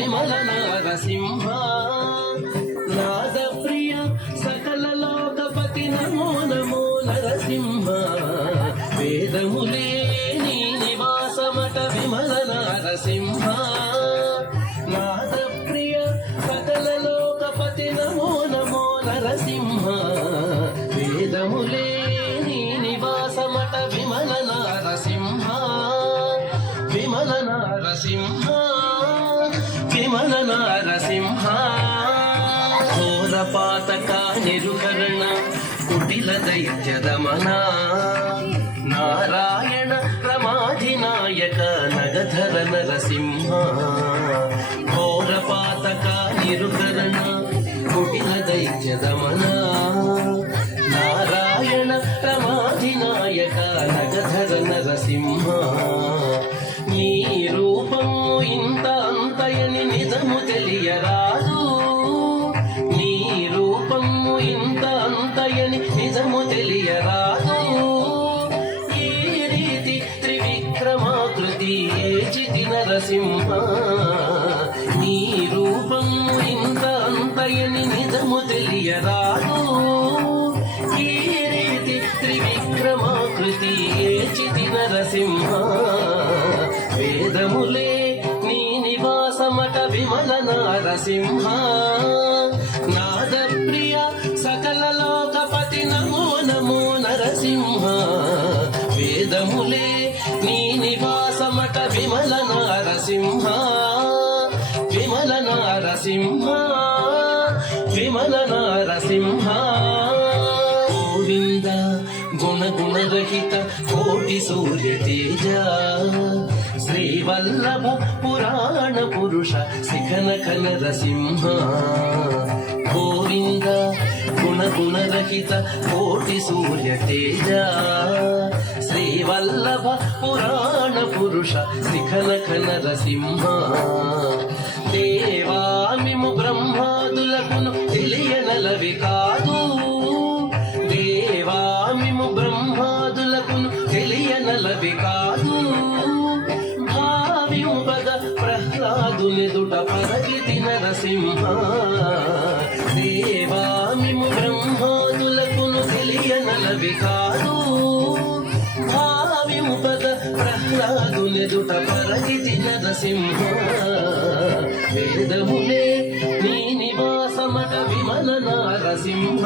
విమల నరసింహ నాద ప్రియ సకల లోకపతి నమో నమో నరసింహ వేదములే నీ నివాసమట విమల నరసింహ నాద ప్రియ సకల లోకపతి నమో నమో నరసింహ వేదములే నీ నివాసమట విమల నరసింహ విమల నరసింహ విమల నరసింహ ఘోరపాతక నిరుకరణ కుటిల దైత్యదమన నారాయణ రమాధినాయక నగధర నరసింహ ఘోరపాతక నిరుకరణ కుటిల దైత్యదమన నారాయణ రమాధినాయక నగధర నరసింహ నీ రూపము ఇంత అంతయని నిజము తెలియరాదు నీ రూపము ఇంత అంతయని నిజము తెలియరాదు ఈ రీతి త్రివిక్రమాకృతి ఏచితి నరసింహ నీ రూపము ఇంత అంతయని నిజము తెలియరాదు ఈ రీతి త్రివిక్రమాకృతి ఏచితి నరసింహ వేదములే నీ నివాసమట విమల నరసింహ నాద ప్రియ సకల లోకపతి నమో నమో నరసింహ వేదములే నీ నివాసమట విమల నరసింహ విమల నరసింహ విమల నరసింహ గోవింద గుణగుణరహిత కోటి సూర్య తేజ శ్రీవల్లభ పురాణ పురుష శిఖనక నరసింహ గోవింద గుణగుణరహిత కోటి సూర్య తేజ శ్రీవల్లభ పురాణ పురుష శిఖనక నరసింహ దేవామిము బ్రహ్మాదులకును తెలియనలవి కాదు దేవామిము బ్రహ్మాదులకును తెలియనలవి కాదు భావింపద ప్రహ్లాదునిదుట పరగితి నరసింహ దేవామిము బ్రహ్మాదులకును తెలియనలవి కాదు భావింపద ప్రహ్లాదునిదుట పరగితి నరసింహ వేదములే నీ నివాసమట విమల నరసింహ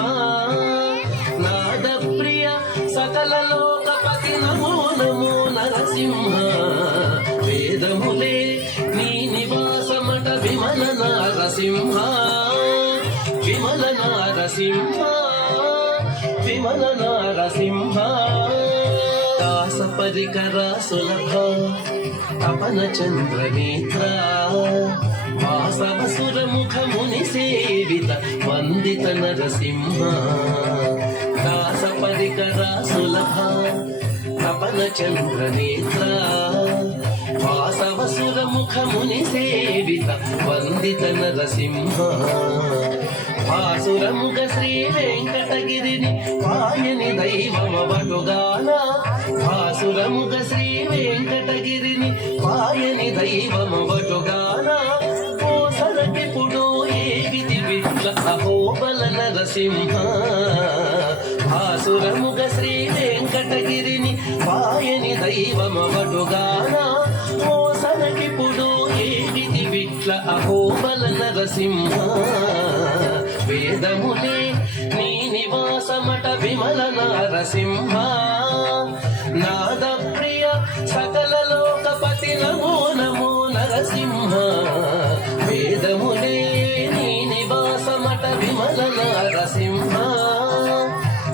నాద ప్రియ సకల లోకపతి నమో నమో నరసింహ వేదములే నీ నివాసమట విమల నరసింహ విమల నరసింహ విమల నరసింహ దాస పరికర సులభ తపన చంద్రనేత్ర వాసవసుర ముఖ ముని సేవిత వందిత నరసింహ దాస పరికర సులభ తపన చంద్రనేత్ర వాసవసుర ముఖ ముని సేవిత వందిత నరసింహ భాసురముగ శ్రీ వెంకటగిరిని పాయని దైవమవటుగాన భాసురముగ శ్రీ వెంకటగిరిని పాయని దైవమవటుగాన కోసరకిపుడు ఏగితి విట్ల అహోబల నరసింహ భాసురముగ శ్రీ వెంకటగిరిని పాయని దైవమవటుగాన కోసరకిపుడు ఏగితి విట్ల అహోబల నరసింహ వేదములే నీ నివాసమట విమల నరసింహ నాద ప్రియ సకల లోకపతి నమో నమో నరసింహ వేదములే నీ నివాసమట విమల నరసింహ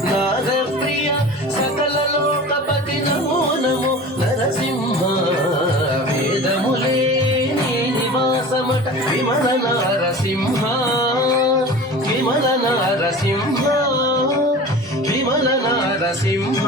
నాద ప్రియ సకల లోకపతి నమో నమో నరసింహ వేదములే నీ నివాసమట విమల నరసింహ విమల నరసింహ విమల నరసింహ